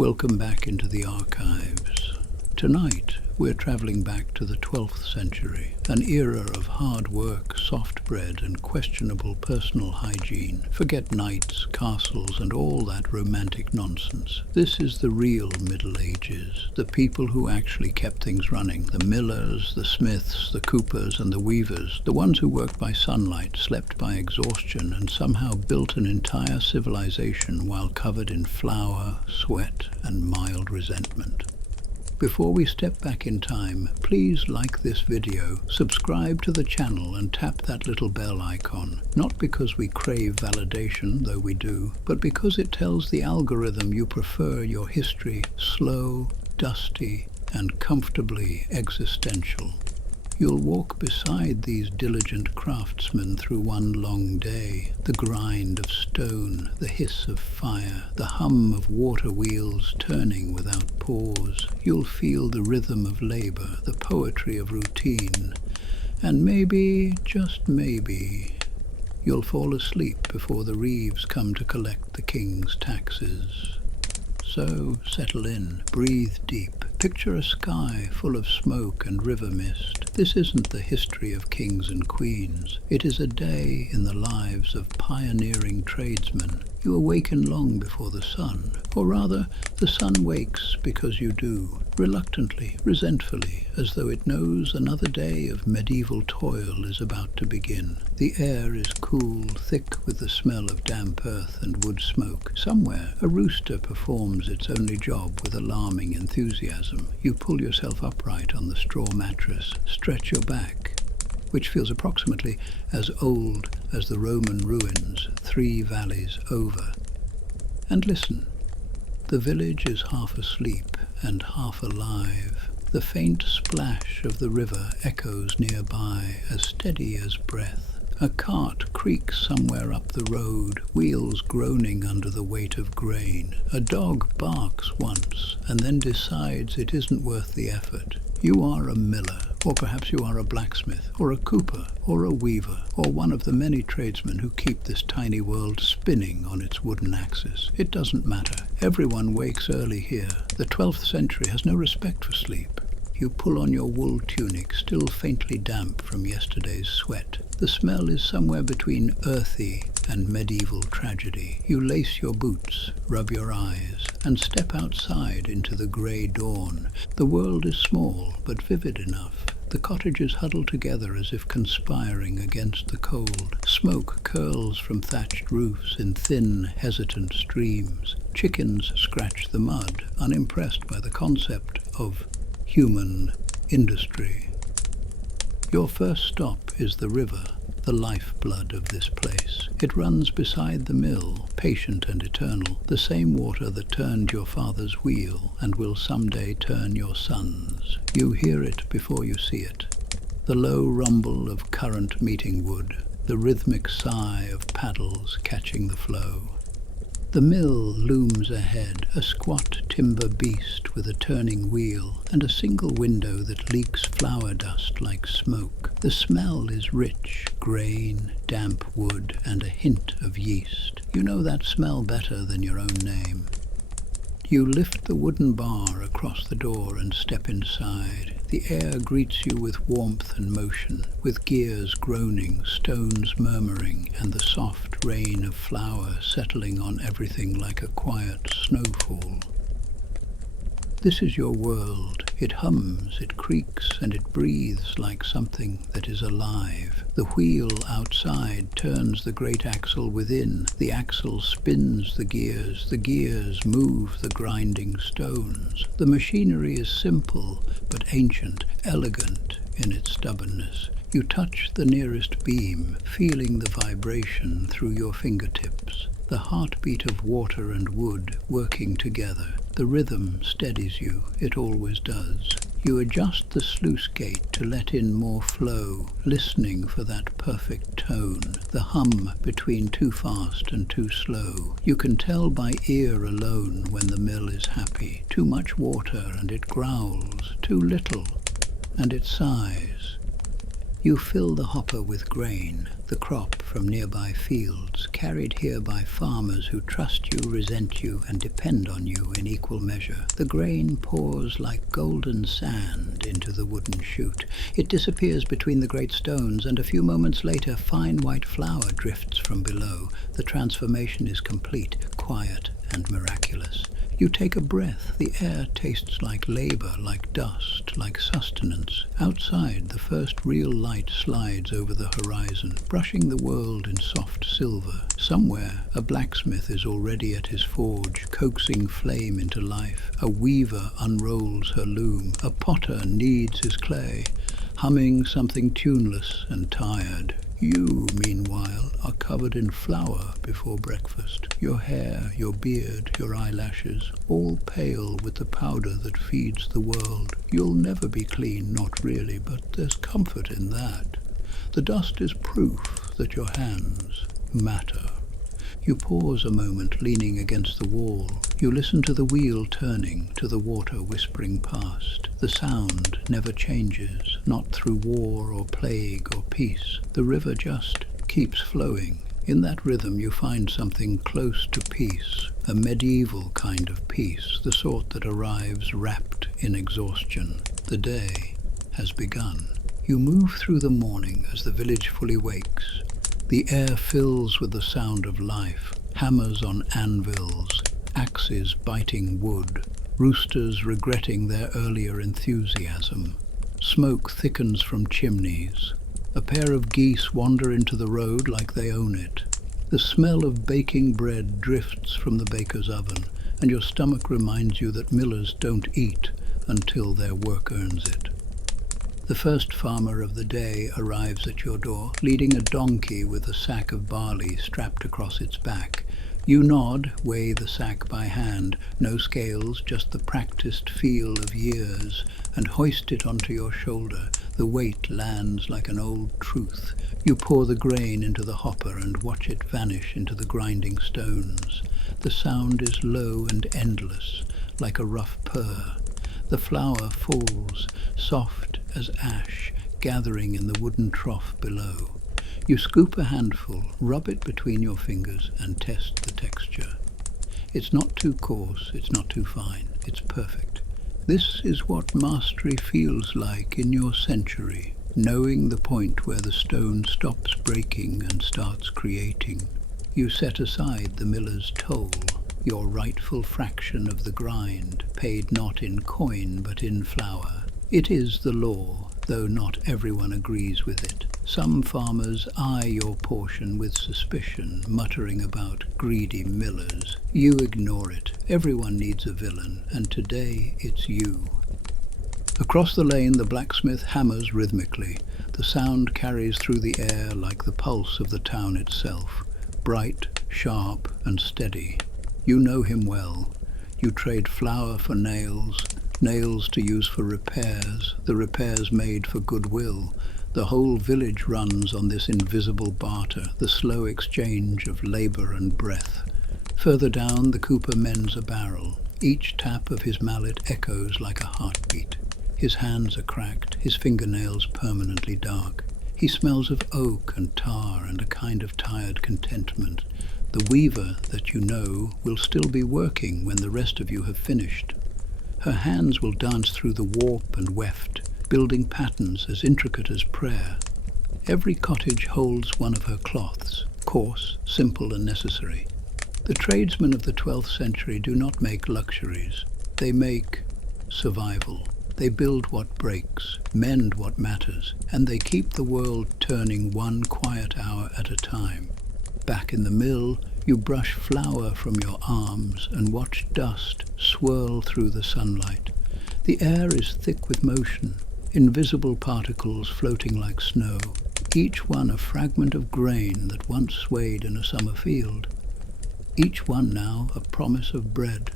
Welcome back into the archives. Tonight, we're traveling back to the 12th century, an era of hard work, soft bread, and questionable personal hygiene. Forget knights, castles, and all that romantic nonsense. This is the real Middle Ages, the people who actually kept things running. The millers, the smiths, the coopers, and the weavers, the ones who worked by sunlight, slept by exhaustion, and somehow built an entire civilization while covered in flour, sweat, and mild resentment. Before we step back in time, please like this video, subscribe to the channel and tap that little bell icon. Not because we crave validation, though we do, but because it tells the algorithm you prefer your history slow, dusty, and comfortably existential. You'll walk beside these diligent craftsmen through one long day, the grind of stone, the hiss of fire, the hum of water wheels turning without pause. You'll feel the rhythm of labor, the poetry of routine, and maybe, just maybe, you'll fall asleep before the reeves come to collect the king's taxes. So settle in, breathe deep. Picture a sky full of smoke and river mist. This isn't the history of kings and queens. It is a day in the lives of pioneering tradesmen. You awaken long before the sun, or rather, the sun wakes because you do, reluctantly, resentfully, as though it knows another day of medieval toil is about to begin. The air is cool, thick with the smell of damp earth and wood smoke. Somewhere, a rooster performs its only job with alarming enthusiasm. You pull yourself upright on the straw mattress, stretch your back, which feels approximately as old as the Roman ruins 3 valleys over. And listen. The village is half asleep and half alive. The faint splash of the river echoes nearby, as steady as breath. A cart creaks somewhere up the road, wheels groaning under the weight of grain. A dog barks once, and then decides it isn't worth the effort. You are a miller, or perhaps you are a blacksmith, or a cooper, or a weaver, or one of the many tradesmen who keep this tiny world spinning on its wooden axis. It doesn't matter. Everyone wakes early here. The 12th century has no respect for sleep. You pull on your wool tunic, still faintly damp from yesterday's sweat. The smell is somewhere between earthy and medieval tragedy. You lace your boots, rub your eyes, and step outside into the grey dawn. The world is small, but vivid enough. The cottages huddle together as if conspiring against the cold. Smoke curls from thatched roofs in thin, hesitant streams. Chickens scratch the mud, unimpressed by the concept of human industry. Your first stop is the river, the lifeblood of this place. It runs beside the mill, patient and eternal, the same water that turned your father's wheel and will someday turn your son's. You hear it before you see it. The low rumble of current meeting wood, the rhythmic sigh of paddles catching the flow. The mill looms ahead, a squat timber beast with a turning wheel and a single window that leaks flour dust like smoke. The smell is rich, grain, damp wood, and a hint of yeast. You know that smell better than your own name. You lift the wooden bar across the door and step inside. The air greets you with warmth and motion, with gears groaning, stones murmuring, and the soft rain of flour settling on everything like a quiet snowfall. This is your world. It hums, it creaks, and it breathes like something that is alive. The wheel outside turns the great axle within. The axle spins the gears move the grinding stones. The machinery is simple, but ancient, elegant in its stubbornness. You touch the nearest beam, feeling the vibration through your fingertips. The heartbeat of water and wood working together. The rhythm steadies you, it always does. You adjust the sluice gate to let in more flow, listening for that perfect tone, the hum between too fast and too slow. You can tell by ear alone when the mill is happy. Too much water and it growls, too little and it sighs. You fill the hopper with grain, the crop from nearby fields, carried here by farmers who trust you, resent you, and depend on you in equal measure. The grain pours like golden sand into the wooden chute. It disappears between the great stones, and a few moments later fine white flour drifts from below. The transformation is complete, quiet, and miraculous. You take a breath. The air tastes like labor, like dust, like sustenance. Outside, the first real light slides over the horizon, brushing the world in soft silver. Somewhere, a blacksmith is already at his forge, coaxing flame into life. A weaver unrolls her loom. A potter kneads his clay, humming something tuneless and tired. You, meanwhile, are covered in flour before breakfast. Your hair, your beard, your eyelashes, all pale with the powder that feeds the world. You'll never be clean, not really, but there's comfort in that. The dust is proof that your hands matter. You pause a moment, leaning against the wall. You listen to the wheel turning, to the water whispering past. The sound never changes, not through war or plague or peace. The river just keeps flowing. In that rhythm you find something close to peace, a medieval kind of peace, the sort that arrives wrapped in exhaustion. The day has begun. You move through the morning as the village fully wakes. The air fills with the sound of life, hammers on anvils, axes biting wood, roosters regretting their earlier enthusiasm. Smoke thickens from chimneys. A pair of geese wander into the road like they own it. The smell of baking bread drifts from the baker's oven, and your stomach reminds you that millers don't eat until their work earns it. The first farmer of the day arrives at your door, leading a donkey with a sack of barley strapped across its back. You nod, weigh the sack by hand, no scales, just the practiced feel of years, and hoist it onto your shoulder. The weight lands like an old truth. You pour the grain into the hopper and watch it vanish into the grinding stones. The sound is low and endless, like a rough purr. The flour falls, soft as ash, gathering in the wooden trough below. You scoop a handful, rub it between your fingers, and test the texture. It's not too coarse, it's not too fine, it's perfect. This is what mastery feels like in your century, knowing the point where the stone stops breaking and starts creating. You set aside the miller's toll, your rightful fraction of the grind, paid not in coin but in flour. It is the law, though not everyone agrees with it. Some farmers eye your portion with suspicion, muttering about greedy millers. You ignore it. Everyone needs a villain, and today it's you. Across the lane the blacksmith hammers rhythmically. The sound carries through the air like the pulse of the town itself, bright, sharp, and steady. You know him well. You trade flour for nails, nails to use for repairs, the repairs made for goodwill. The whole village runs on this invisible barter, the slow exchange of labor and breath. Further down, the cooper mends a barrel. Each tap of his mallet echoes like a heartbeat. His hands are cracked, his fingernails permanently dark. He smells of oak and tar and a kind of tired contentment. The weaver that you know will still be working when the rest of you have finished. Her hands will dance through the warp and weft, building patterns as intricate as prayer. Every cottage holds one of her cloths, coarse, simple and necessary. The tradesmen of the 12th century do not make luxuries. They make survival. They build what breaks, mend what matters, and they keep the world turning one quiet hour at a time. Back in the mill, you brush flour from your arms and watch dust swirl through the sunlight. The air is thick with motion, invisible particles floating like snow, each one a fragment of grain that once swayed in a summer field. Each one now a promise of bread.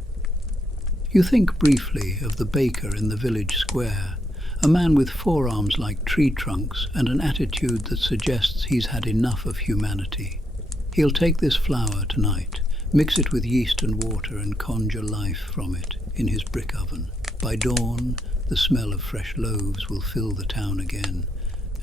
You think briefly of the baker in the village square, a man with forearms like tree trunks and an attitude that suggests he's had enough of humanity. He'll take this flour tonight, mix it with yeast and water and conjure life from it in his brick oven. By dawn, the smell of fresh loaves will fill the town again,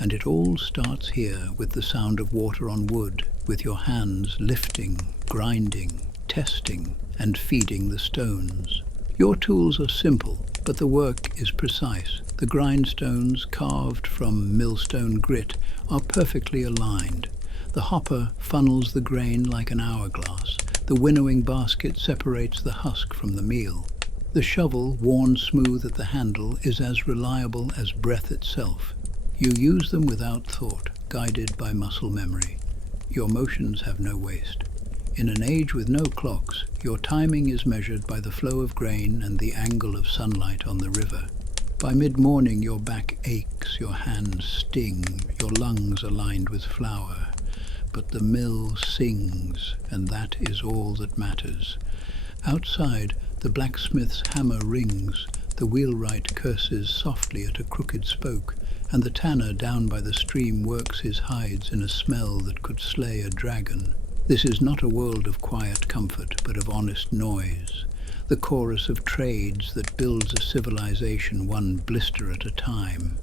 And it all starts here with the sound of water on wood, with your hands lifting, grinding, testing, and feeding the stones. Your tools are simple, but the work is precise. The grindstones, carved from millstone grit, are perfectly aligned. The hopper funnels the grain like an hourglass. The winnowing basket separates the husk from the meal. The shovel, worn smooth at the handle, is as reliable as breath itself. You use them without thought, guided by muscle memory. Your motions have no waste. In an age with no clocks, your timing is measured by the flow of grain and the angle of sunlight on the river. By mid-morning your back aches, your hands sting, your lungs are lined with flour. But the mill sings, and that is all that matters. Outside, the blacksmith's hammer rings, the wheelwright curses softly at a crooked spoke, and the tanner down by the stream works his hides in a smell that could slay a dragon. This is not a world of quiet comfort, but of honest noise, the chorus of trades that builds a civilization one blister at a time.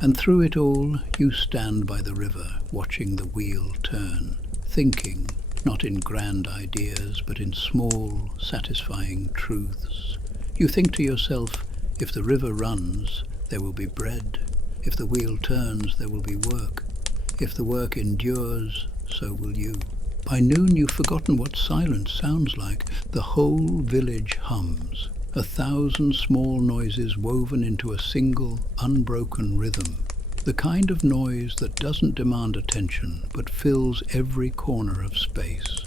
And through it all, you stand by the river, watching the wheel turn, thinking, not in grand ideas, but in small, satisfying truths. You think to yourself, if the river runs, there will be bread. If the wheel turns, there will be work. If the work endures, so will you. By noon you've forgotten what silence sounds like. The whole village hums, 1,000 small noises woven into a single, unbroken rhythm. The kind of noise that doesn't demand attention, but fills every corner of space.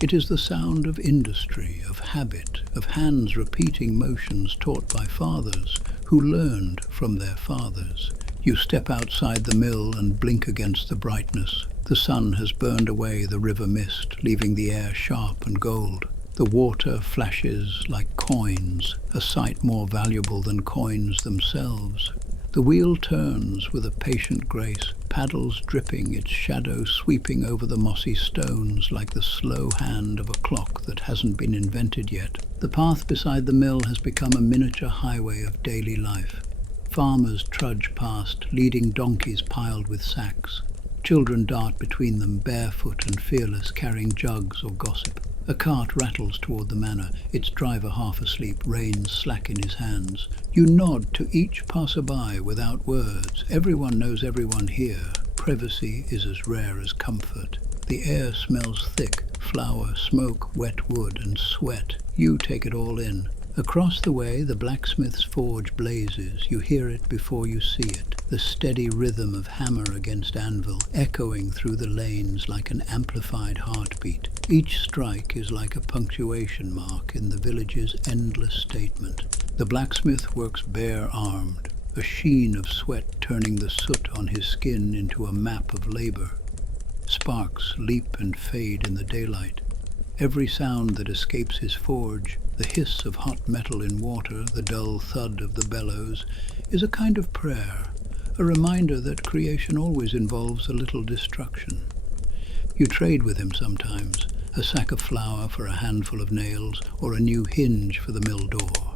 It is the sound of industry, of habit, of hands repeating motions taught by fathers who learned from their fathers. You step outside the mill and blink against the brightness. The sun has burned away the river mist, leaving the air sharp and gold. The water flashes like coins, a sight more valuable than coins themselves. The wheel turns with a patient grace, paddles dripping, its shadow sweeping over the mossy stones like the slow hand of a clock that hasn't been invented yet. The path beside the mill has become a miniature highway of daily life. Farmers trudge past, leading donkeys piled with sacks. Children dart between them, barefoot and fearless, carrying jugs or gossip. A cart rattles toward the manor, its driver half asleep, reins slack in his hands. You nod to each passerby without words. Everyone knows everyone here. Privacy is as rare as comfort. The air smells thick, flour, smoke, wet wood, and sweat. You take it all in. Across the way, the blacksmith's forge blazes. You hear it before you see it, the steady rhythm of hammer against anvil, echoing through the lanes like an amplified heartbeat. Each strike is like a punctuation mark in the village's endless statement. The blacksmith works bare-armed, a sheen of sweat turning the soot on his skin into a map of labor. Sparks leap and fade in the daylight. Every sound that escapes his forge, the hiss of hot metal in water, the dull thud of the bellows, is a kind of prayer, a reminder that creation always involves a little destruction. You trade with him sometimes, a sack of flour for a handful of nails, or a new hinge for the mill door.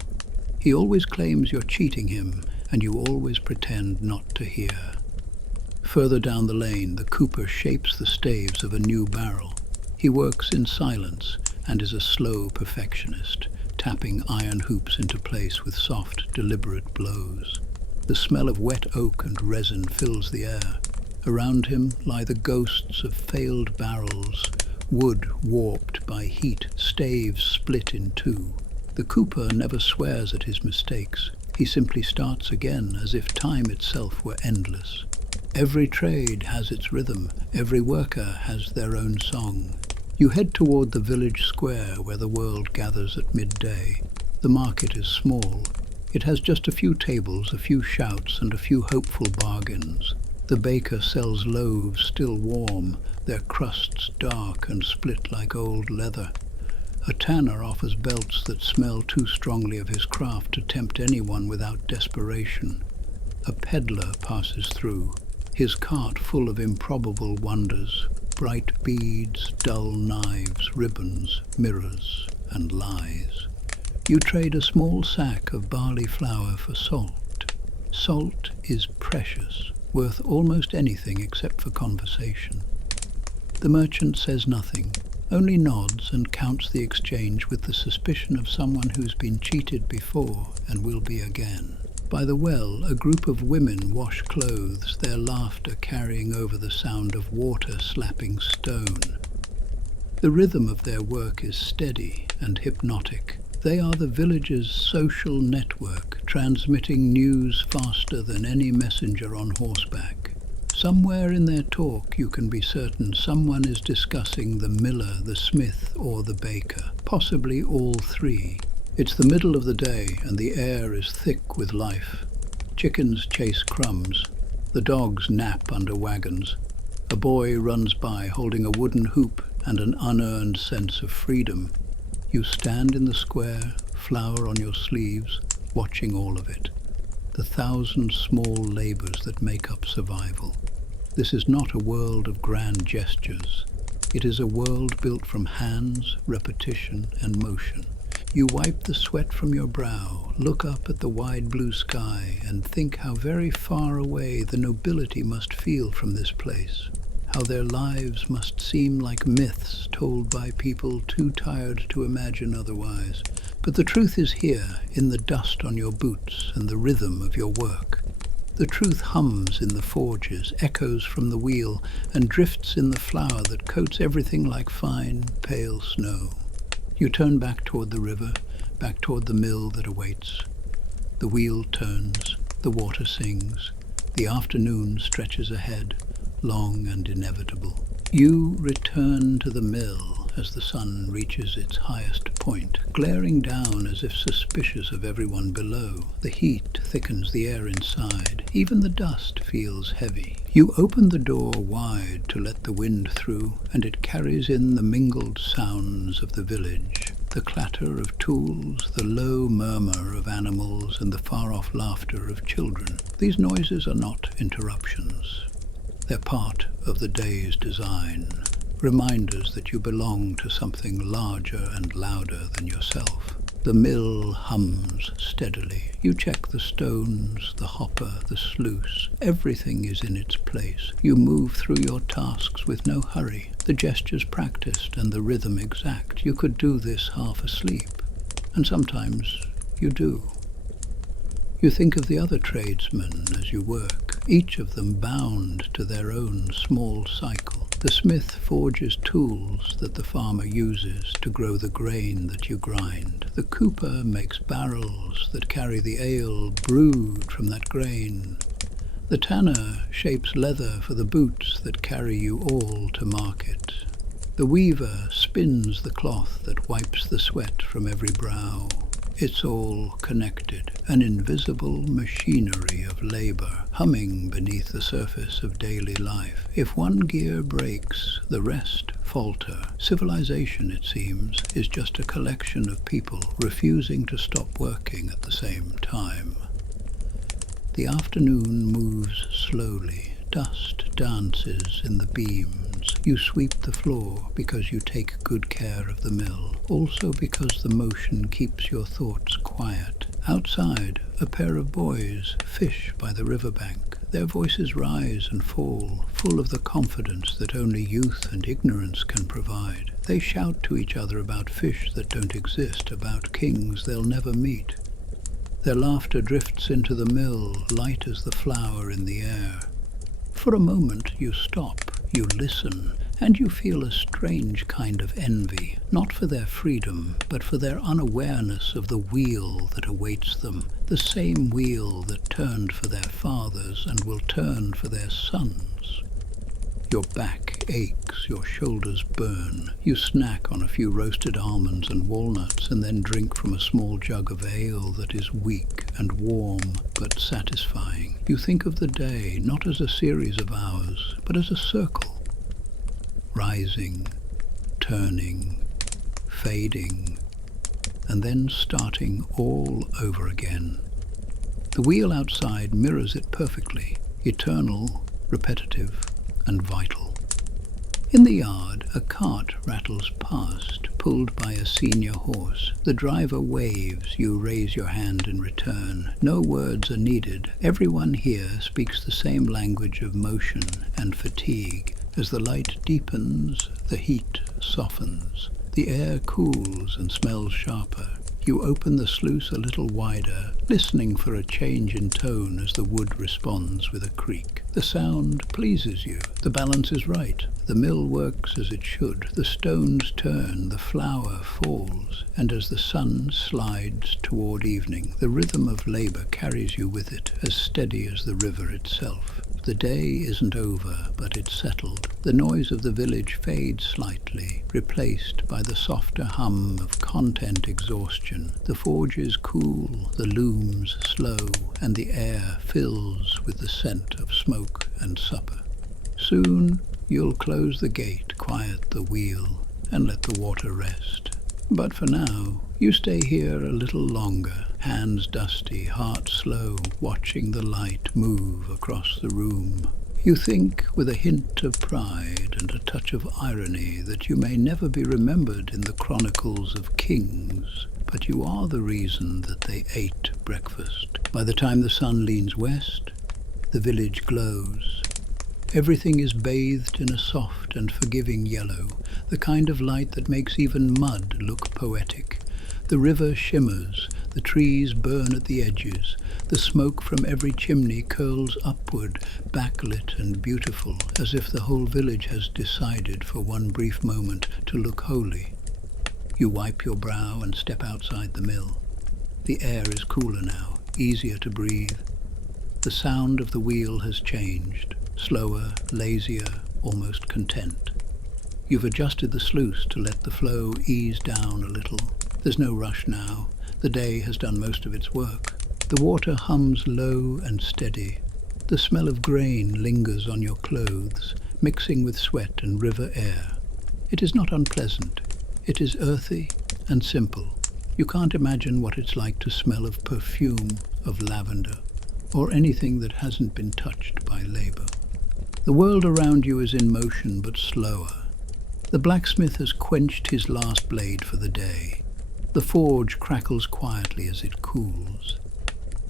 He always claims you're cheating him, and you always pretend not to hear. Further down the lane, the cooper shapes the staves of a new barrel. He works in silence and is a slow perfectionist, tapping iron hoops into place with soft, deliberate blows. The smell of wet oak and resin fills the air. Around him lie the ghosts of failed barrels, wood warped by heat, staves split in two. The cooper never swears at his mistakes. He simply starts again, as if time itself were endless. Every trade has its rhythm. Every worker has their own song. You head toward the village square where the world gathers at midday. The market is small. It has just a few tables, a few shouts, and a few hopeful bargains. The baker sells loaves still warm, their crusts dark and split like old leather. A tanner offers belts that smell too strongly of his craft to tempt anyone without desperation. A peddler passes through, his cart full of improbable wonders. Bright beads, dull knives, ribbons, mirrors, and lies. You trade a small sack of barley flour for salt. Salt is precious. worth almost anything except for conversation. The merchant says nothing, only nods and counts the exchange with the suspicion of someone who's been cheated before and will be again. By the well, a group of women wash clothes, their laughter carrying over the sound of water slapping stone. The rhythm of their work is steady and hypnotic. They are the village's social network, transmitting news faster than any messenger on horseback. Somewhere in their talk you can be certain someone is discussing the miller, the smith, or the baker, possibly all three. It's the middle of the day and the air is thick with life. Chickens chase crumbs. The dogs nap under wagons. A boy runs by holding a wooden hoop and an unearned sense of freedom. You stand in the square, flower on your sleeves, watching all of it. The 1,000 small labors that make up survival. This is not a world of grand gestures. It is a world built from hands, repetition, and motion. You wipe the sweat from your brow, look up at the wide blue sky, and think how very far away the nobility must feel from this place. How their lives must seem like myths told by people too tired to imagine otherwise. But the truth is here, in the dust on your boots and the rhythm of your work. The truth hums in the forges, echoes from the wheel, and drifts in the flour that coats everything like fine, pale snow. You turn back toward the river, back toward the mill that awaits. The wheel turns, the water sings, the afternoon stretches ahead, long and inevitable. You return to the mill as the sun reaches its highest point, glaring down as if suspicious of everyone below. The heat thickens the air inside. Even the dust feels heavy. You open the door wide to let the wind through, and it carries in the mingled sounds of the village. The clatter of tools, the low murmur of animals, and the far-off laughter of children. These noises are not interruptions. They're part of the day's design, reminders that you belong to something larger and louder than yourself. The mill hums steadily. You check the stones, the hopper, the sluice. Everything is in its place. You move through your tasks with no hurry, the gestures practiced and the rhythm exact. You could do this half asleep, and sometimes you do. You think of the other tradesmen as you work, each of them bound to their own small cycle. The smith forges tools that the farmer uses to grow the grain that you grind. The cooper makes barrels that carry the ale brewed from that grain. The tanner shapes leather for the boots that carry you all to market. The weaver spins the cloth that wipes the sweat from every brow. It's all connected, an invisible machinery of labor, humming beneath the surface of daily life. If one gear breaks, the rest falter. Civilization, it seems, is just a collection of people refusing to stop working at the same time. The afternoon moves slowly. Dust dances in the beams. You sweep the floor because you take good care of the mill, also because the motion keeps your thoughts quiet. Outside, a pair of boys fish by the riverbank. Their voices rise and fall, full of the confidence that only youth and ignorance can provide. They shout to each other about fish that don't exist, about kings they'll never meet. Their laughter drifts into the mill, light as the flour in the air. For a moment you stop, you listen, and you feel a strange kind of envy, not for their freedom, but for their unawareness of the wheel that awaits them, the same wheel that turned for their fathers and will turn for their sons. Your back aches, your shoulders burn. You snack on a few roasted almonds and walnuts and then drink from a small jug of ale that is weak and warm but satisfying. You think of the day not as a series of hours, but as a circle. Rising, turning, fading, and then starting all over again. The wheel outside mirrors it perfectly, eternal, repetitive, and vital. In the yard, a cart rattles past, pulled by a senior horse. The driver waves. You raise your hand in return. No words are needed. Everyone here speaks the same language of motion and fatigue. As the light deepens, the heat softens. The air cools and smells sharper. You open the sluice a little wider, listening for a change in tone as the wood responds with a creak. The sound pleases you. The balance is right. The mill works as it should. The stones turn, the flour falls, and as the sun slides toward evening, the rhythm of labor carries you with it, as steady as the river itself. The day isn't over, but it's settled. The noise of the village fades slightly, replaced by the softer hum of content exhaustion. The forge is cool, the looms slow, and the air fills with the scent of smoke and supper. Soon you'll close the gate, quiet the wheel, and let the water rest. But for now, you stay here a little longer, hands dusty, heart slow, watching the light move across the room. You think, with a hint of pride and a touch of irony, that you may never be remembered in the chronicles of kings, but you are the reason that they ate breakfast. By the time the sun leans west, the village glows. Everything is bathed in a soft and forgiving yellow, the kind of light that makes even mud look poetic. The river shimmers, the trees burn at the edges, the smoke from every chimney curls upward, backlit and beautiful, as if the whole village has decided for one brief moment to look holy. You wipe your brow and step outside the mill. The air is cooler now, easier to breathe. The sound of the wheel has changed, slower, lazier, almost content. You've adjusted the sluice to let the flow ease down a little. There's no rush now. The day has done most of its work. The water hums low and steady. The smell of grain lingers on your clothes, mixing with sweat and river air. It is not unpleasant. It is earthy and simple. You can't imagine what it's like to smell of perfume, of lavender, or anything that hasn't been touched by labor. The world around you is in motion, but slower. The blacksmith has quenched his last blade for the day. The forge crackles quietly as it cools.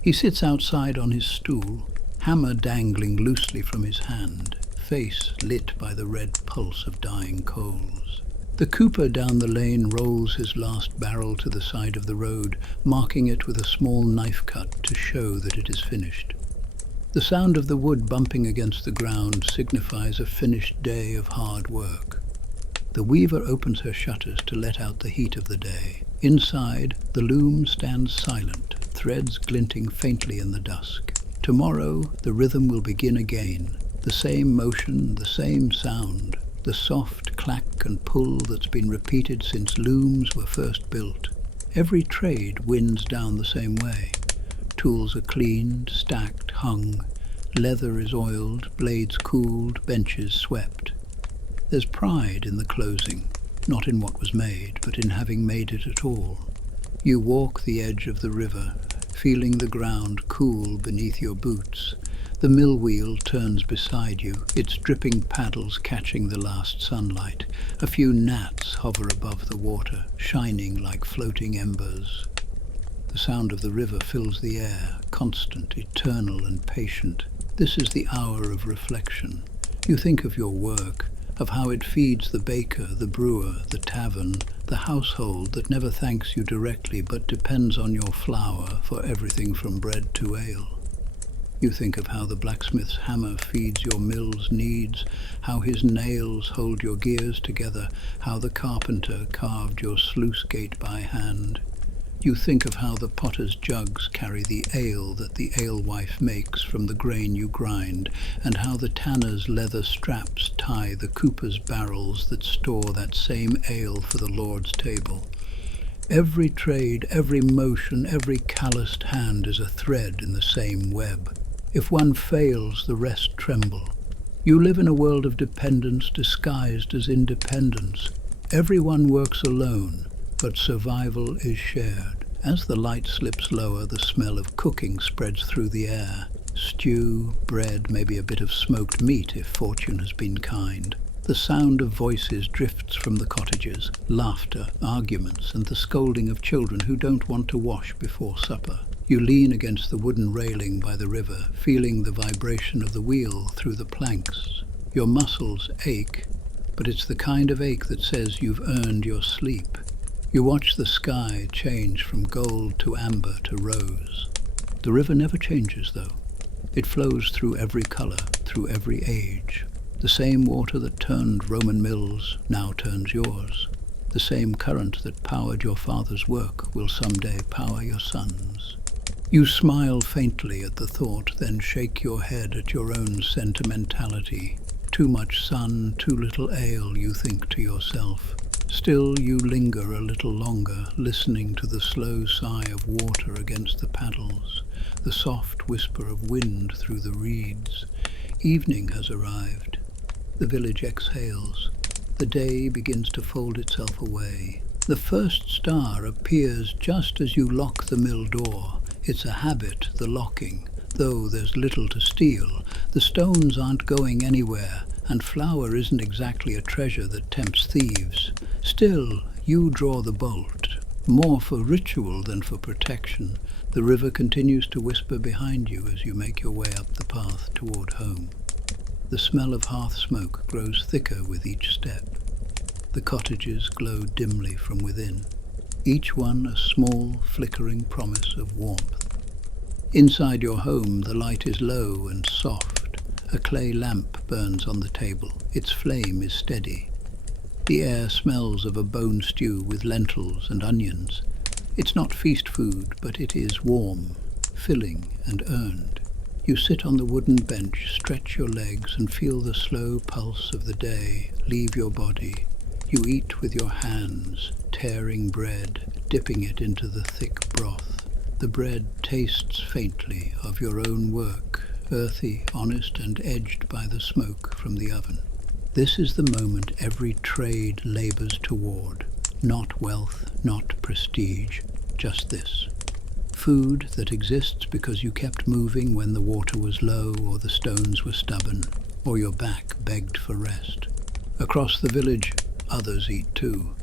He sits outside on his stool, hammer dangling loosely from his hand, face lit by the red pulse of dying coals. The cooper down the lane rolls his last barrel to the side of the road, marking it with a small knife cut to show that it is finished. The sound of the wood bumping against the ground signifies a finished day of hard work. The weaver opens her shutters to let out the heat of the day. Inside, the loom stands silent, threads glinting faintly in the dusk. Tomorrow, the rhythm will begin again. The same motion, the same sound, the soft clack and pull that's been repeated since looms were first built. Every trade winds down the same way. Tools are cleaned, stacked, hung. Leather is oiled, blades cooled, benches swept. There's pride in the closing, not in what was made, but in having made it at all. You walk the edge of the river, feeling the ground cool beneath your boots. The mill wheel turns beside you, its dripping paddles catching the last sunlight. A few gnats hover above the water, shining like floating embers. The sound of the river fills the air, constant, eternal and patient. This is the hour of reflection. You think of your work, of how it feeds the baker, the brewer, the tavern, the household that never thanks you directly but depends on your flour for everything from bread to ale. You think of how the blacksmith's hammer feeds your mill's needs, how his nails hold your gears together, how the carpenter carved your sluice gate by hand. You think of how the potter's jugs carry the ale that the alewife makes from the grain you grind, and how the tanner's leather straps tie the cooper's barrels that store that same ale for the Lord's table. Every trade, every motion, every calloused hand is a thread in the same web. If one fails, the rest tremble. You live in a world of dependence disguised as independence. Everyone works alone, but survival is shared. As the light slips lower, the smell of cooking spreads through the air. Stew, bread, maybe a bit of smoked meat if fortune has been kind. The sound of voices drifts from the cottages, laughter, arguments, and the scolding of children who don't want to wash before supper. You lean against the wooden railing by the river, feeling the vibration of the wheel through the planks. Your muscles ache, but it's the kind of ache that says you've earned your sleep. You watch the sky change from gold to amber to rose. The river never changes, though. It flows through every color, through every age. The same water that turned Roman mills now turns yours. The same current that powered your father's work will someday power your son's. You smile faintly at the thought, then shake your head at your own sentimentality. Too much sun, too little ale, you think to yourself. Still, you linger a little longer, listening to the slow sigh of water against the paddles, the soft whisper of wind through the reeds. Evening has arrived. The village exhales. The day begins to fold itself away. The first star appears just as you lock the mill door. It's a habit, the locking. Though there's little to steal, the stones aren't going anywhere, and flour isn't exactly a treasure that tempts thieves. Still, you draw the bolt, more for ritual than for protection. The river continues to whisper behind you as you make your way up the path toward home. The smell of hearth smoke grows thicker with each step. The cottages glow dimly from within, each one a small, flickering promise of warmth. Inside your home, the light is low and soft. A clay lamp burns on the table. Its flame is steady. The air smells of a bone stew with lentils and onions. It's not feast food, but it is warm, filling, and earned. You sit on the wooden bench, stretch your legs, and feel the slow pulse of the day leave your body. You eat with your hands, tearing bread, dipping it into the thick broth. The bread tastes faintly of your own work, earthy, honest, and edged by the smoke from the oven. This is the moment every trade labors toward. Not wealth, not prestige, just this. Food that exists because you kept moving when the water was low or the stones were stubborn, or your back begged for rest. Across the village, others eat too.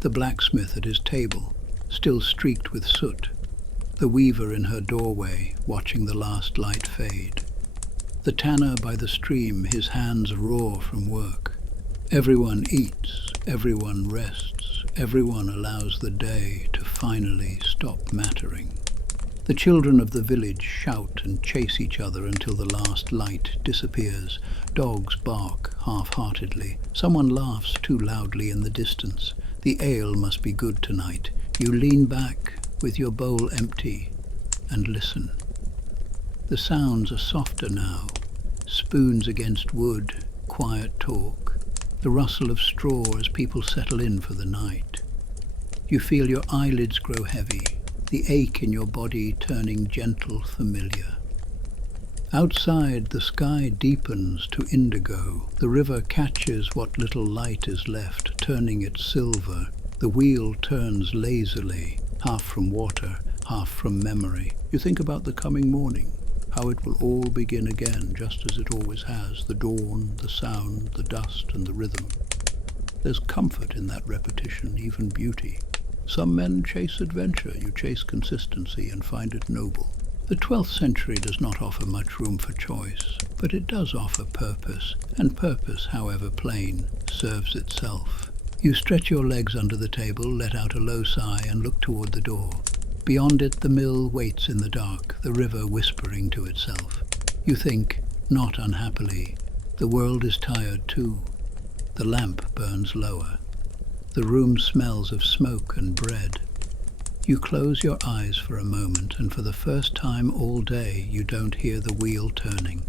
The blacksmith at his table, still streaked with soot. The weaver in her doorway, watching the last light fade. The tanner by the stream, his hands raw from work. Everyone eats, everyone rests, everyone allows the day to finally stop mattering. The children of the village shout and chase each other until the last light disappears. Dogs bark half-heartedly. Someone laughs too loudly in the distance. The ale must be good tonight. You lean back with your bowl empty and listen. The sounds are softer now. Spoons against wood, quiet talk, the rustle of straw as people settle in for the night. You feel your eyelids grow heavy, the ache in your body turning gentle familiar. Outside, the sky deepens to indigo. The river catches what little light is left, turning it silver. The wheel turns lazily, half from water, half from memory. You think about the coming morning, how it will all begin again, just as it always has, the dawn, the sound, the dust, and the rhythm. There's comfort in that repetition, even beauty. Some men chase adventure, you chase consistency and find it noble. The 12th century does not offer much room for choice, but it does offer purpose, and purpose, however plain, serves itself. You stretch your legs under the table, let out a low sigh, and look toward the door. Beyond it, the mill waits in the dark, the river whispering to itself. You think, not unhappily, the world is tired too. The lamp burns lower. The room smells of smoke and bread. You close your eyes for a moment, and for the first time all day you don't hear the wheel turning.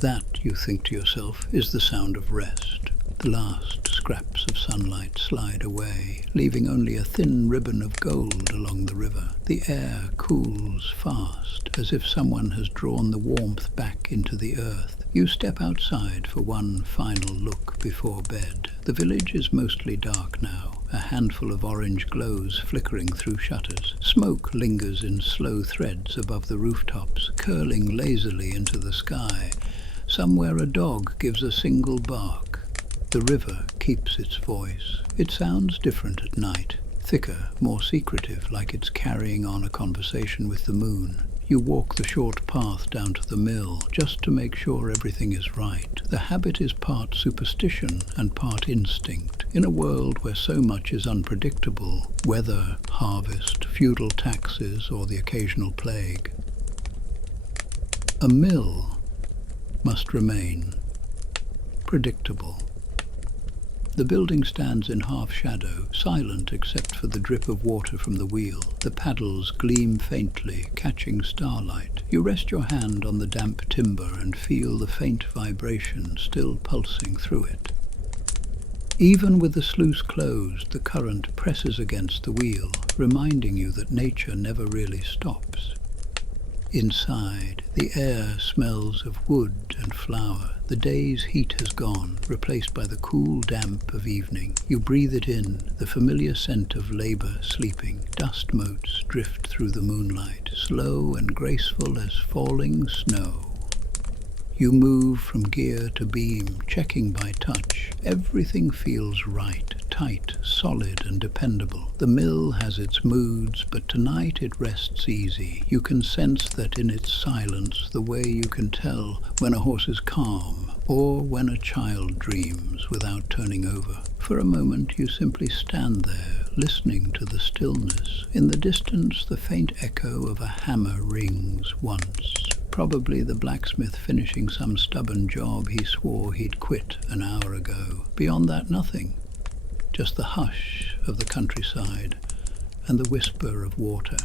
That, you think to yourself, is the sound of rest. The last scraps of sunlight slide away, leaving only a thin ribbon of gold along the river. The air cools fast, as if someone has drawn the warmth back into the earth. You step outside for one final look before bed. The village is mostly dark now, a handful of orange glows flickering through shutters. Smoke lingers in slow threads above the rooftops, curling lazily into the sky. Somewhere a dog gives a single bark. The river keeps its voice. It sounds different at night, thicker, more secretive, like it's carrying on a conversation with the moon. You walk the short path down to the mill, just to make sure everything is right. The habit is part superstition and part instinct. In a world where so much is unpredictable, weather, harvest, feudal taxes, or the occasional plague, a mill must remain predictable. The building stands in half shadow, silent except for the drip of water from the wheel. The paddles gleam faintly, catching starlight. You rest your hand on the damp timber and feel the faint vibration still pulsing through it. Even with the sluice closed, the current presses against the wheel, reminding you that nature never really stops. Inside, the air smells of wood and flower. The day's heat has gone, replaced by the cool damp of evening. You breathe it in, the familiar scent of labor sleeping. Dust motes drift through the moonlight, slow and graceful as falling snow. You move from gear to beam, checking by touch. Everything feels right, tight, solid and dependable. The mill has its moods, but tonight it rests easy. You can sense that in its silence, the way you can tell when a horse is calm or when a child dreams without turning over. For a moment you simply stand there, listening to the stillness. In the distance, the faint echo of a hammer rings once. Probably the blacksmith finishing some stubborn job he swore he'd quit an hour ago. Beyond that, nothing. Just the hush of the countryside and the whisper of water.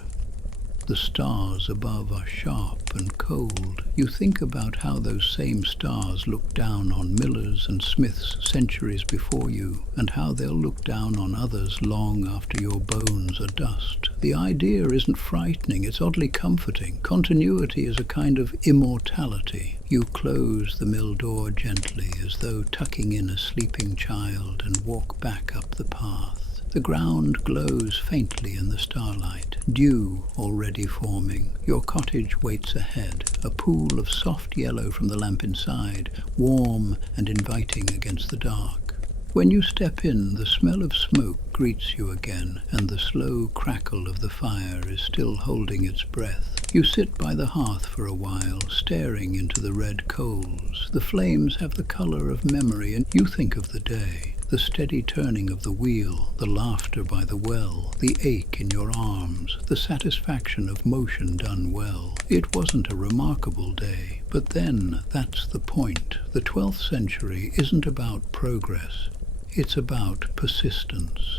The stars above are sharp and cold. You think about how those same stars looked down on millers and smiths centuries before you, and how they'll look down on others long after your bones are dust. The idea isn't frightening, it's oddly comforting. Continuity is a kind of immortality. You close the mill door gently, as though tucking in a sleeping child, and walk back up the path. The ground glows faintly in the starlight, dew already forming. Your cottage waits ahead, a pool of soft yellow from the lamp inside, warm and inviting against the dark. When you step in, the smell of smoke greets you again, and the slow crackle of the fire is still holding its breath. You sit by the hearth for a while, staring into the red coals. The flames have the color of memory, and you think of the day. The steady turning of the wheel, the laughter by the well, the ache in your arms, the satisfaction of motion done well. It wasn't a remarkable day, but then that's the point. The 12th century isn't about progress, it's about persistence.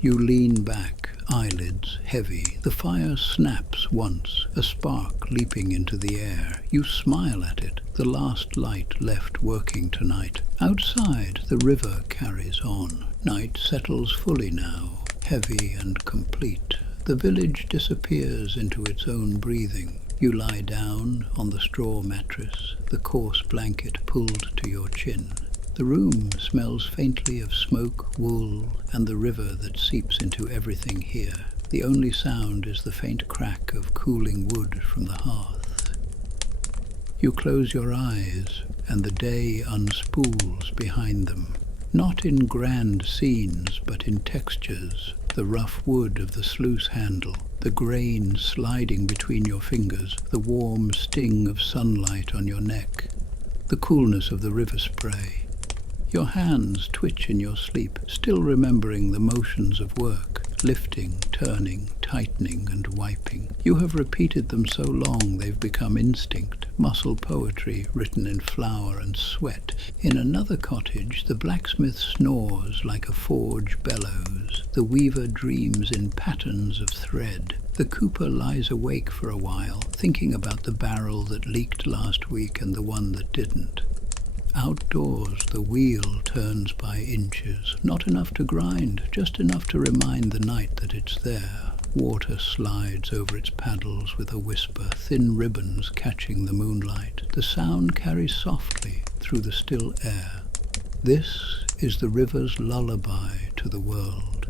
You lean back, eyelids heavy. The fire snaps once, a spark leaping into the air. You smile at it, the last light left working tonight. Outside, the river carries on. Night settles fully now, heavy and complete. The village disappears into its own breathing. You lie down on the straw mattress, the coarse blanket pulled to your chin. The room smells faintly of smoke, wool, and the river that seeps into everything here. The only sound is the faint crack of cooling wood from the hearth. You close your eyes, and the day unspools behind them. Not in grand scenes, but in textures. The rough wood of the sluice handle, the grain sliding between your fingers, the warm sting of sunlight on your neck, the coolness of the river spray. Your hands twitch in your sleep, still remembering the motions of work, lifting, turning, tightening and wiping. You have repeated them so long they've become instinct, muscle poetry written in flour and sweat. In another cottage, the blacksmith snores like a forge bellows. The weaver dreams in patterns of thread. The cooper lies awake for a while, thinking about the barrel that leaked last week and the one that didn't. Outdoors, the wheel turns by inches, not enough to grind, just enough to remind the night that it's there. Water slides over its paddles with a whisper, thin ribbons catching the moonlight. The sound carries softly through the still air. This is the river's lullaby to the world.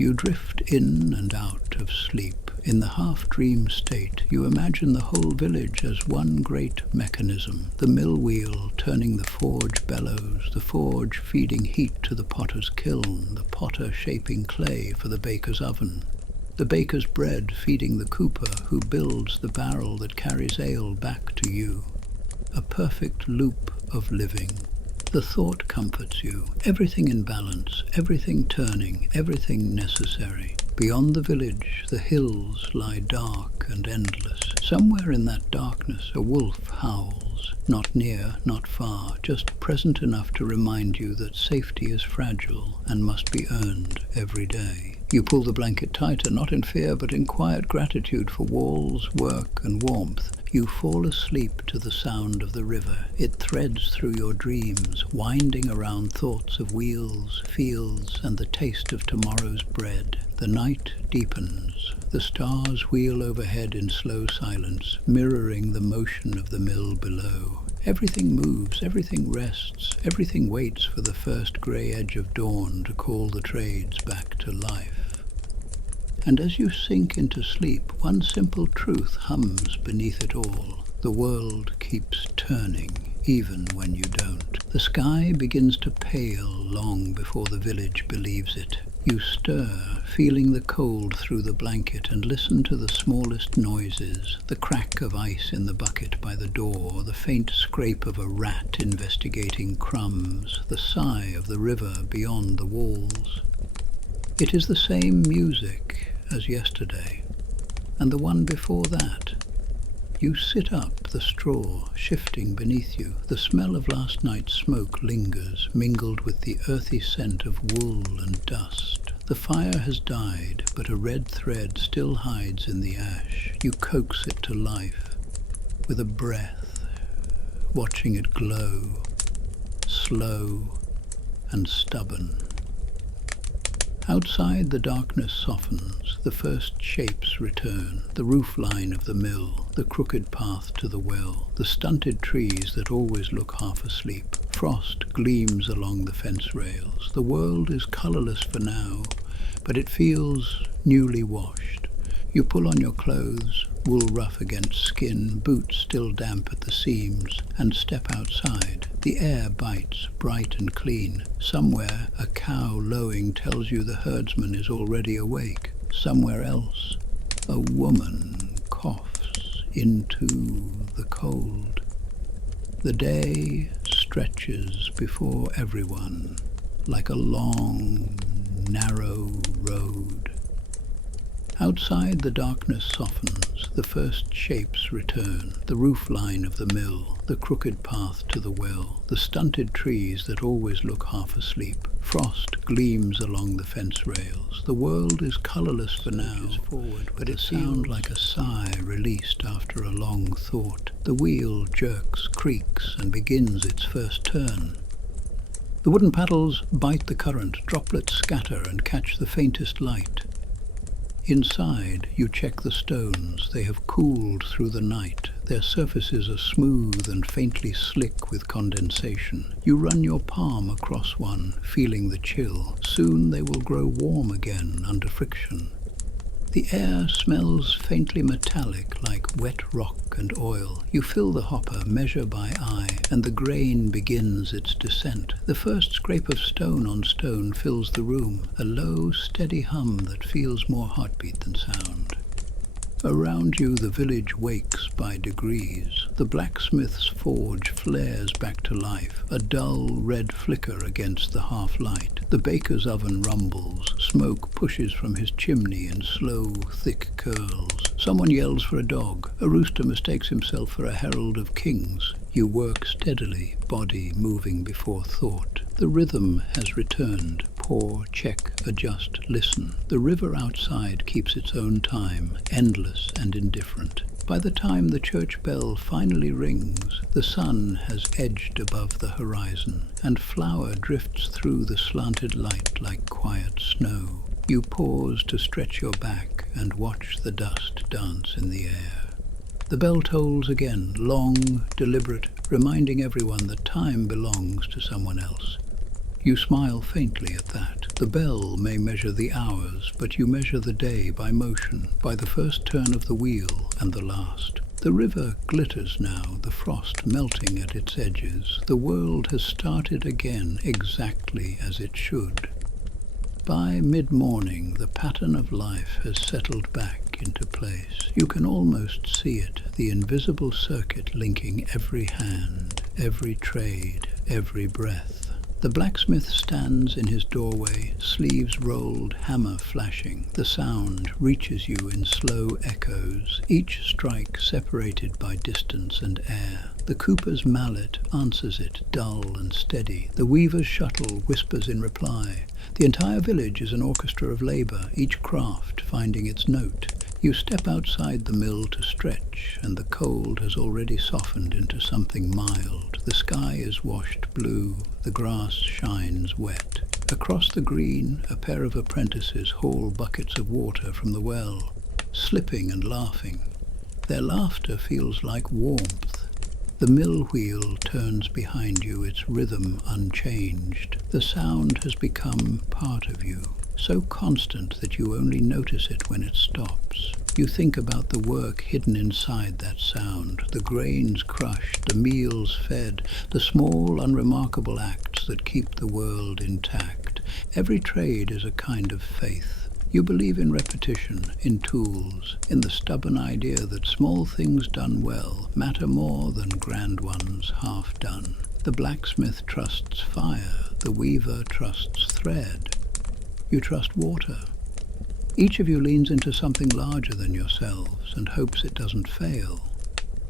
You drift in and out of sleep. In the half-dream state, you imagine the whole village as one great mechanism, the mill wheel turning the forge bellows, the forge feeding heat to the potter's kiln, the potter shaping clay for the baker's oven, the baker's bread feeding the cooper who builds the barrel that carries ale back to you. A perfect loop of living. The thought comforts you, everything in balance, everything turning, everything necessary. Beyond the village, the hills lie dark and endless. Somewhere in that darkness, a wolf howls, not near, not far, just present enough to remind you that safety is fragile and must be earned every day. You pull the blanket tighter, not in fear, but in quiet gratitude for walls, work, and warmth. You fall asleep to the sound of the river. It threads through your dreams, winding around thoughts of wheels, fields, and the taste of tomorrow's bread. The night deepens. The stars wheel overhead in slow silence, mirroring the motion of the mill below. Everything moves, everything rests, everything waits for the first grey edge of dawn to call the trades back to life. And as you sink into sleep, one simple truth hums beneath it all. The world keeps turning, even when you don't. The sky begins to pale long before the village believes it. You stir, feeling the cold through the blanket, and listen to the smallest noises, the crack of ice in the bucket by the door, the faint scrape of a rat investigating crumbs, the sigh of the river beyond the walls. It is the same music as yesterday, and the one before that. You sit up, the straw shifting beneath you. The smell of last night's smoke lingers, mingled with the earthy scent of wool and dust. The fire has died, but a red thread still hides in the ash. You coax it to life with a breath, watching it glow, slow and stubborn. Outside, the darkness softens, the first shapes return, the roof line of the mill, the crooked path to the well, the stunted trees that always look half asleep. Frost gleams along the fence rails. The world is colourless for now, but it feels newly washed. You pull on your clothes, wool rough against skin, boots still damp at the seams, and step outside. The air bites, bright and clean. Somewhere, a cow lowing tells you the herdsman is already awake. Somewhere else, a woman coughs into the cold. The day stretches before everyone, like a long, narrow road. Outside, the darkness softens, the first shapes return, the roof line of the mill, the crooked path to the well, the stunted trees that always look half asleep. Frost gleams along the fence rails. The world is colourless for now, but it sounds like a sigh released after a long thought. The wheel jerks, creaks, and begins its first turn. The wooden paddles bite the current, droplets scatter and catch the faintest light. Inside, you check the stones. They have cooled through the night. Their surfaces are smooth and faintly slick with condensation. You run your palm across one, feeling the chill. Soon they will grow warm again under friction. The air smells faintly metallic, like wet rock and oil. You fill the hopper, measure by eye, and the grain begins its descent. The first scrape of stone on stone fills the room, a low, steady hum that feels more heartbeat than sound. Around you, the village wakes by degrees. The blacksmith's forge flares back to life, a dull red flicker against the half-light. The baker's oven rumbles. Smoke pushes from his chimney in slow, thick curls. Someone yells for a dog. A rooster mistakes himself for a herald of kings. You work steadily, body moving before thought. The rhythm has returned. Pour, check, adjust, listen. The river outside keeps its own time, endless and indifferent. By the time the church bell finally rings, the sun has edged above the horizon, and flour drifts through the slanted light like quiet snow. You pause to stretch your back and watch the dust dance in the air. The bell tolls again, long, deliberate, reminding everyone that time belongs to someone else. You smile faintly at that. The bell may measure the hours, but you measure the day by motion, by the first turn of the wheel and the last. The river glitters now, the frost melting at its edges. The world has started again exactly as it should. By mid-morning, the pattern of life has settled back into place. You can almost see it, the invisible circuit linking every hand, every trade, every breath. The blacksmith stands in his doorway, sleeves rolled, hammer flashing. The sound reaches you in slow echoes, each strike separated by distance and air. The cooper's mallet answers it, dull and steady. The weaver's shuttle whispers in reply. The entire village is an orchestra of labor, each craft finding its note. You step outside the mill to stretch, and the cold has already softened into something mild. The sky is washed blue, the grass shines wet. Across the green, a pair of apprentices haul buckets of water from the well, slipping and laughing. Their laughter feels like warmth. The mill wheel turns behind you, its rhythm unchanged. The sound has become part of you, so constant that you only notice it when it stops. You think about the work hidden inside that sound, the grains crushed, the meals fed, the small, unremarkable acts that keep the world intact. Every trade is a kind of faith. You believe in repetition, in tools, in the stubborn idea that small things done well matter more than grand ones half done. The blacksmith trusts fire, the weaver trusts thread. You trust water. Each of you leans into something larger than yourselves and hopes it doesn't fail.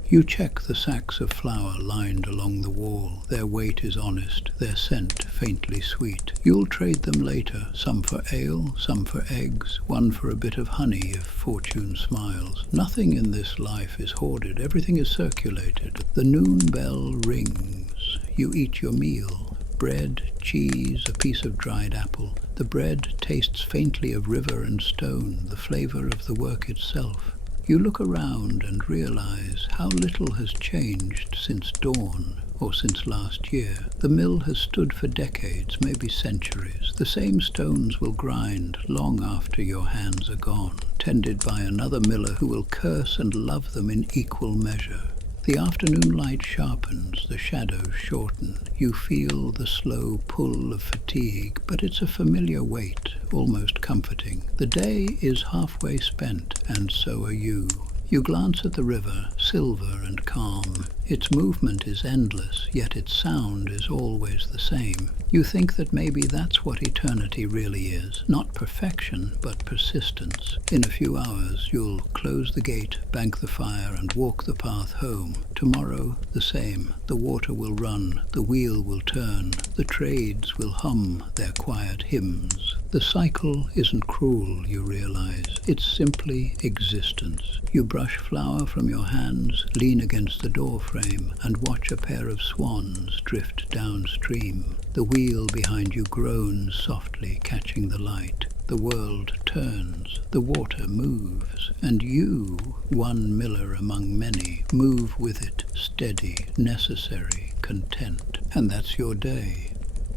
You check the sacks of flour lined along the wall. Their weight is honest, their scent faintly sweet. You'll trade them later, some for ale, some for eggs, one for a bit of honey if fortune smiles. Nothing in this life is hoarded, everything is circulated. The noon bell rings. You eat your meal. Bread, cheese, a piece of dried apple. The bread tastes faintly of river and stone, the flavor of the work itself. You look around and realize how little has changed since dawn, or since last year. The mill has stood for decades, maybe centuries. The same stones will grind long after your hands are gone, tended by another miller who will curse and love them in equal measure. The afternoon light sharpens, the shadows shorten. You feel the slow pull of fatigue, but it's a familiar weight, almost comforting. The day is halfway spent, and so are you. You glance at the river, silver and calm. Its movement is endless, yet its sound is always the same. You think that maybe that's what eternity really is. Not perfection, but persistence. In a few hours, you'll close the gate, bank the fire, and walk the path home. Tomorrow, the same. The water will run, the wheel will turn, the trades will hum their quiet hymns. The cycle isn't cruel, you realize. It's simply existence. You brush flour from your hands, lean against the doorframe, and watch a pair of swans drift downstream. The wheel behind you groans softly, catching the light. The world turns, the water moves, and you, one miller among many, move with it, steady, necessary, content. And that's your day.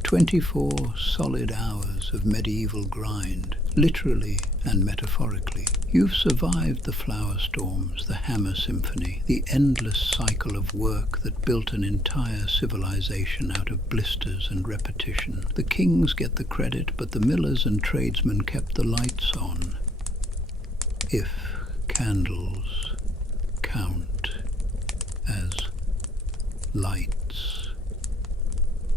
24 solid hours of medieval grind, literally and metaphorically. You've survived the flower storms, the hammer symphony, the endless cycle of work that built an entire civilization out of blisters and repetition. The kings get the credit, but the millers and tradesmen kept the lights on. If candles count as lights.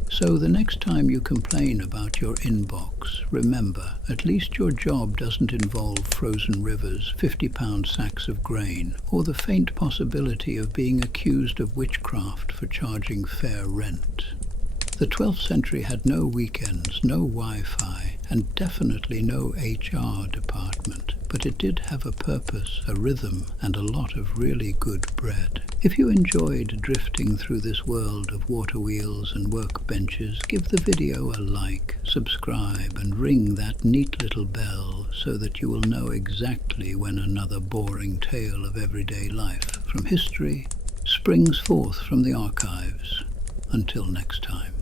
So the next time you complain about your inbox, remember, at least your job doesn't involve frozen rivers, 50-pound sacks of grain, or the faint possibility of being accused of witchcraft for charging fair rent. The 12th century had no weekends, no Wi-Fi, and definitely no HR department, but it did have a purpose, a rhythm, and a lot of really good bread. If you enjoyed drifting through this world of water wheels and workbenches, give the video a like, subscribe, and ring that neat little bell so that you will know exactly when another boring tale of everyday life from history springs forth from the archives. Until next time.